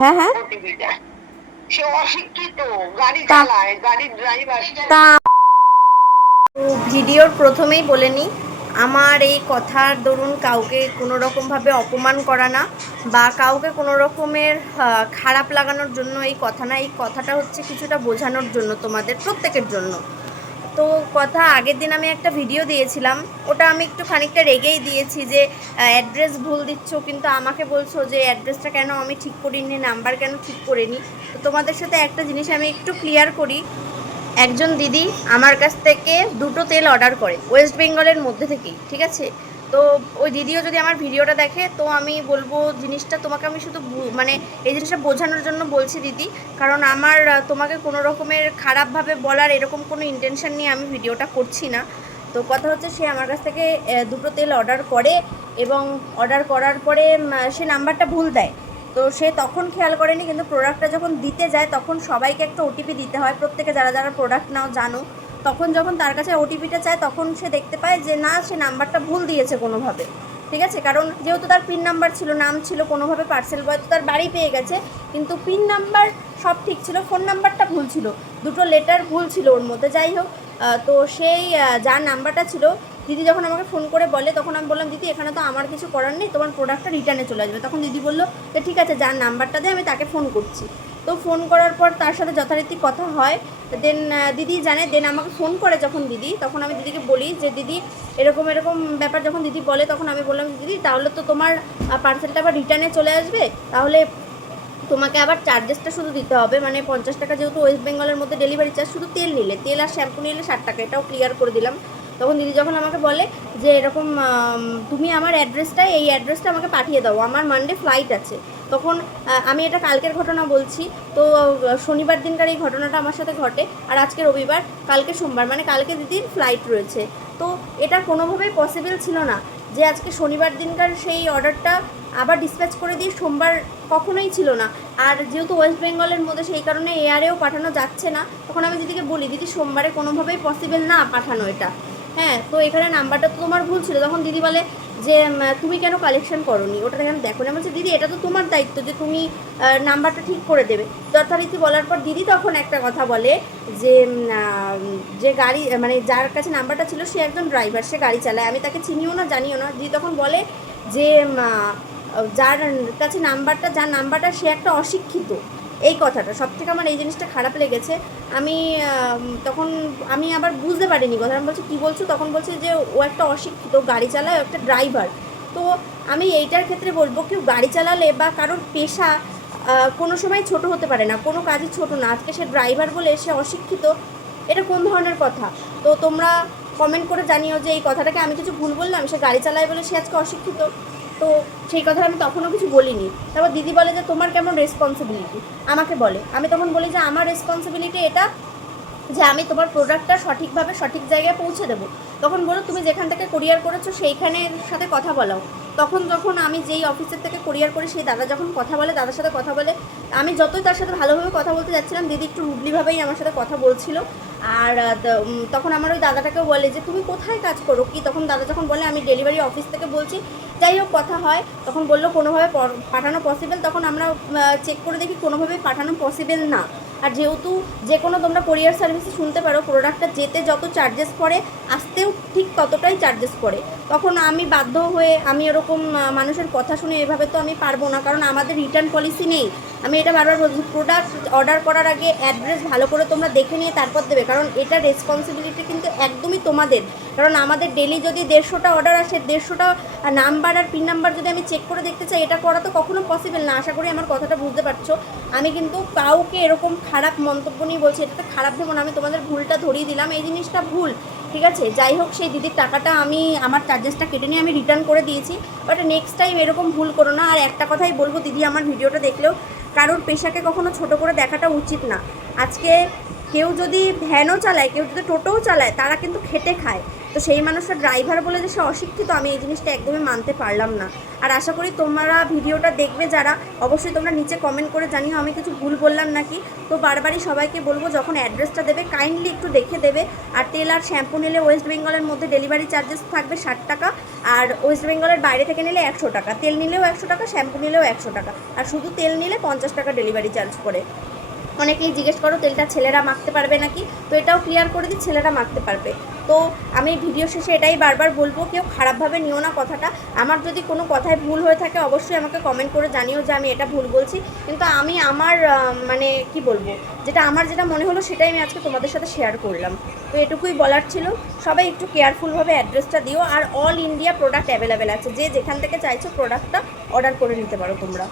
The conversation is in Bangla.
হ্যাঁ, হ্যাঁ। ওটিপিটা সে অশিক্ষিত, গাড়ি তা চালায়, গাড়ির ড্রাইভার। তা ভিডিওর প্রথমেই বলে নিই, আমার এই কথার দরুন কাউকে কোনো রকমভাবে অপমান করা না বা কাউকে কোনো রকমের খারাপ লাগানোর জন্য এই কথা না, এই কথাটা হচ্ছে কিছুটা বোঝানোর জন্য, তোমাদের প্রত্যেকের জন্য। তো কথা আগের দিন আমি একটা ভিডিও দিয়েছিলাম, ওটা আমি একটু খানিকটা রেগেই দিয়েছি যে অ্যাড্রেস ভুল দিচ্ছ, কিন্তু আমাকে বলছো যে অ্যাড্রেসটা কেন আমি ঠিক করিনি, নাম্বার কেন ঠিক করিনি। তো তোমাদের সাথে একটা জিনিস আমি একটু ক্লিয়ার করি। একজন দিদি আমার কাছ থেকে দুটো তেল অর্ডার করে ওয়েস্ট বেঙ্গলের মধ্যে থেকেই, ঠিক আছে। তো ওই দিদিও যদি আমার ভিডিওটা দেখে তো আমি বলবো জিনিসটা তোমাকে আমি শুধু মানে এই জিনিসটা বোঝানোর জন্য বলছি দিদি, কারণ আমার তোমাকে কোনো রকমের খারাপভাবে বলার এরকম কোনো ইন্টেনশন নিয়ে আমি ভিডিওটা করছি না। তো কথা হচ্ছে সে আমার কাছ থেকে দুটো তেল অর্ডার করে এবং অর্ডার করার পরে সে নাম্বারটা ভুল দেয়। তো সে তখন খেয়াল করেনি, কিন্তু প্রোডাক্টটা যখন দিতে যায় তখন সবাইকে একটা ওটিপি দিতে হয়, প্রত্যেকে যারা যারা প্রোডাক্ট নাও জানো। তখন যখন তার কাছে ওটিপিটা চায় তখন সে দেখতে পায় যে না, সে নাম্বারটা ভুল দিয়েছে কোনোভাবে, ঠিক আছে। কারণ যেহেতু তার পিন নাম্বার ছিল, নাম ছিল, কোনোভাবে পার্সেল বয় তো তার বাড়ি পেয়ে গেছে, কিন্তু পিন নাম্বার সব ঠিক ছিল, ফোন নাম্বারটা ভুল ছিল, দুটো লেটার ভুল ছিল ওর মধ্যে। যাই হোক, তো সেই যার নাম্বারটা ছিল, দিদি যখন আমাকে ফোন করে বলে তখন আমি বললাম দিদি এখানে তো আমার কিছু করার নেই, তোমার প্রোডাক্টটা রিটার্নে চলে আসবে। তখন দিদি বললো যে ঠিক আছে, যার নাম্বারটা দিয়ে আমি তাকে ফোন করছি। তো ফোন করার পর তার সাথে যথারীতি কথা হয়। দেন দিদি জানে, দেন আমাকে ফোন করে যখন দিদি, তখন আমি দিদিকে বলি যে দিদি এরকম এরকম ব্যাপার। যখন দিদি বলে তখন আমি বললাম দিদি তাহলে তো তোমার পার্সেলটা আবার রিটার্নে চলে আসবে, তাহলে তোমাকে আবার চার্জেসটা শুধু দিতে হবে, মানে 50 টাকা, যেহেতু ওয়েস্ট বেঙ্গলের মধ্যে ডেলিভারি চার্জ, শুধু তেল নিলে, তেল আর শ্যাম্পু নিলে 60 টাকা, এটাও ক্লিয়ার করে দিলাম। তখন দিদি যখন আমাকে বলে যে এরকম তুমি আমার অ্যাড্রেসটা, এই অ্যাড্রেসটা আমাকে পাঠিয়ে দাও, আমার মানডে ফ্লাইট আছে। তখন আমি এটা কালকের ঘটনা বলছি। তো শনিবার দিনকার এই ঘটনাটা আমার সাথে ঘটে, আর আজকে রবিবার, কালকে সোমবার, মানে কালকে দিদির ফ্লাইট রয়েছে। তো এটা কোনোভাবেই পসিবল ছিল না যে আজকে শনিবার দিনকার সেই অর্ডারটা আবার ডিসপ্যাচ করে দিয়ে সোমবার, কখনোই ছিল না। আর যেহেতু ওয়েস্ট বেঙ্গলের মধ্যে সেই কারণে এয়ারেও পাঠানো যাচ্ছে না। তখন আমি দিদিকে বলি দিদি সোমবারে কোনোভাবেই পসিবল না পাঠানো এটা। হ্যাঁ, তো এখানে নাম্বারটা তো তোমার ভুল ছিল। তখন দিদি বলে যে তুমি কেন কালেকশন করোনি, ওটা কেন দেখো না। বলছে দিদি এটা তো তোমার দায়িত্ব যে তুমি নাম্বারটা ঠিক করে দেবে। যথারীতি বলার পর দিদি তখন একটা কথা বলে যে যে গাড়ি, মানে যার কাছে নাম্বারটা ছিল সে একজন ড্রাইভার, সে গাড়ি চালায়, আমি তাকে চিনিও না জানিও না। দিদি তখন বলে যে যার কাছে নাম্বারটা, যার নাম্বারটা সে একটা অশিক্ষিত। এই কথাটা সব থেকে আমার এই জিনিসটা খারাপ লেগেছে। আমি তখন আমি আবার বুঝতে পারিনি কথা, আমি বলছি কী বলছো, তখন বলছে যে ও একটা অশিক্ষিত, গাড়ি চালায়, ও একটা ড্রাইভার। তো আমি এইটার ক্ষেত্রে বলবো কেউ গাড়ি চালালে বা কারোর পেশা কোনো সময় ছোট হতে পারে না, কোনো কাজই ছোট না। আজকে সে ড্রাইভার বলে সে অশিক্ষিত, এটা কোন ধরনের কথা? তো তোমরা কমেন্ট করে জানিও যে এই কথাটাকে আমি কিছু ভুল বললাম, সে গাড়ি চালায় বলে সে আজকে অশিক্ষিত। তো সেই কথা আমি তখনও কিছু বলিনি। তারপর দিদি বলে যে তোমার কেমন রেসপন্সিবিলিটি, আমাকে বলে। আমি তখন বলি যে আমার রেসপন্সিবিলিটি এটা যে আমি তোমার প্রোডাক্টটা সঠিকভাবে সঠিক জায়গায় পৌঁছে দেবো। তখন বলো তুমি যেখান থেকে কোরিয়ার করেছো সেইখানের সাথে কথা বলাও। তখন যখন আমি যেই অফিসের থেকে কোরিয়ার করি সেই দাদা যখন কথা বলে, দাদার সাথে কথা বলে, আমি যতই তার সাথে ভালোভাবে কথা বলতে যাচ্ছিলাম, দিদি একটু রুডলিভাবেই আমার সাথে কথা বলছিল। আর তখন আমার ওই দাদাটাকেও বলে যে তুমি কোথায় কাজ করো কি, তখন দাদা যখন বলে আমি ডেলিভারি অফিস থেকে বলছি। যাই হোক, কথা হয়, তখন বললো কোনোভাবে পাঠানো পসিবল। তখন আমরা চেক করে দেখি কোনোভাবেই পাঠানো পসিবল না। আর যেহেতু যে কোনো তোমরা কোরিয়ার সার্ভিসে শুনতে পারো প্রোডাক্টটা যেতে যত চার্জেস পড়ে, আসতেও ঠিক ততটাই চার্জেস পড়ে। তখন আমি বাধ্য হয়ে, আমি এরকম মানুষের কথা শুনে এভাবে তো আমি পারবো না, কারণ আমাদের রিটার্ন পলিসি নেই। আমি এটা বারবার বলছি, প্রোডাক্ট অর্ডার করার আগে অ্যাড্রেস ভালো করে তোমরা দেখে নিয়ে তারপর দেবে, কারণ এটা রেসপন্সিবিলিটি কিন্তু একদমই তোমাদের। কারণ আমাদের ডেলি যদি 150টা অর্ডার আসে, 150টা নাম্বার আর পিন নাম্বার যদি আমি চেক করে দেখতে চাই, এটা করা তো কখনো পসিবল না। আশা করি আমার কথাটা বুঝতে পারছো। আমি কিন্তু কাউকে এরকম খারাপ মন্তব্য নিয়ে বলছি, এটা তো খারাপ ভেবো না, আমি তোমাদের ভুলটা ধরিয়ে দিলাম, এই জিনিসটা ভুল, ঠিক আছে। যাই হোক, সেই দিদির টাকাটা আমি, আমার চার্জেসটা কেটে নিয়ে আমি রিটার্ন করে দিয়েছি। বাট নেক্সট টাইম এরকম ভুল করো না। আর একটা কথাই বলবো দিদি, আমার ভিডিওটা দেখলেও কারোর পেশাকে কখনো ছোট করে দেখাটা উচিত না। আজকে কেউ যদি ভ্যানও চালায়, কেউ যদি টোটোও চালায়, তারা কিন্তু খেটে খায়। তো সেই মানুষটা ড্রাইভার বলে যে সে অশিক্ষিত, আমি এই জিনিসটা একদমই মানতে পারলাম না। আর আশা করি তোমরা ভিডিওটা দেখবে যারা, অবশ্যই তোমরা নিচে কমেন্ট করে জানিও আমি কিছু ভুল বললাম নাকি। তো বারবারই সবাইকে বলবো যখন অ্যাড্রেসটা দেবে কাইন্ডলি একটু দেখে দেবে। আর তেল আর শ্যাম্পু নিলে ওয়েস্ট বেঙ্গলের মধ্যে ডেলিভারি চার্জেস থাকবে 60 টাকা, আর ওয়েস্ট বেঙ্গলের বাইরে থেকে নিলে 100 টাকা। তেল নিলেও 100 টাকা, শ্যাম্পু নিলেও 100 টাকা, আর শুধু তেল নিলে 50 টাকা ডেলিভারি চার্জ করে। অনেকেই জিজ্ঞেস করো তেলটা ছেলেরা মাখতে পারবে নাকি, তো এটাও ক্লিয়ার করে দিই, ছেলেরা মাখতে পারবে। তো আমি ভিডিও শেষে এটাই বারবার বলবো, কেউ খারাপভাবে নিও না কথাটা। আমার যদি কোনো কথায় ভুল হয়ে থাকে অবশ্যই আমাকে কমেন্ট করে জানিও যে আমি এটা ভুল বলছি, কিন্তু আমি আমার মানে কি বলবো, যেটা মনে হলো সেটাই আমি আজকে তোমাদের সাথে শেয়ার করলাম। তো এটুকুই বলার ছিল। সবাই একটু কেয়ারফুলভাবে অ্যাড্রেসটা দিও। আর অল ইন্ডিয়া প্রোডাক্ট অ্যাভেলেবেল আছে, যে যেখান থেকে চাইছো প্রোডাক্টটা অর্ডার করে নিতে পারো তোমরা।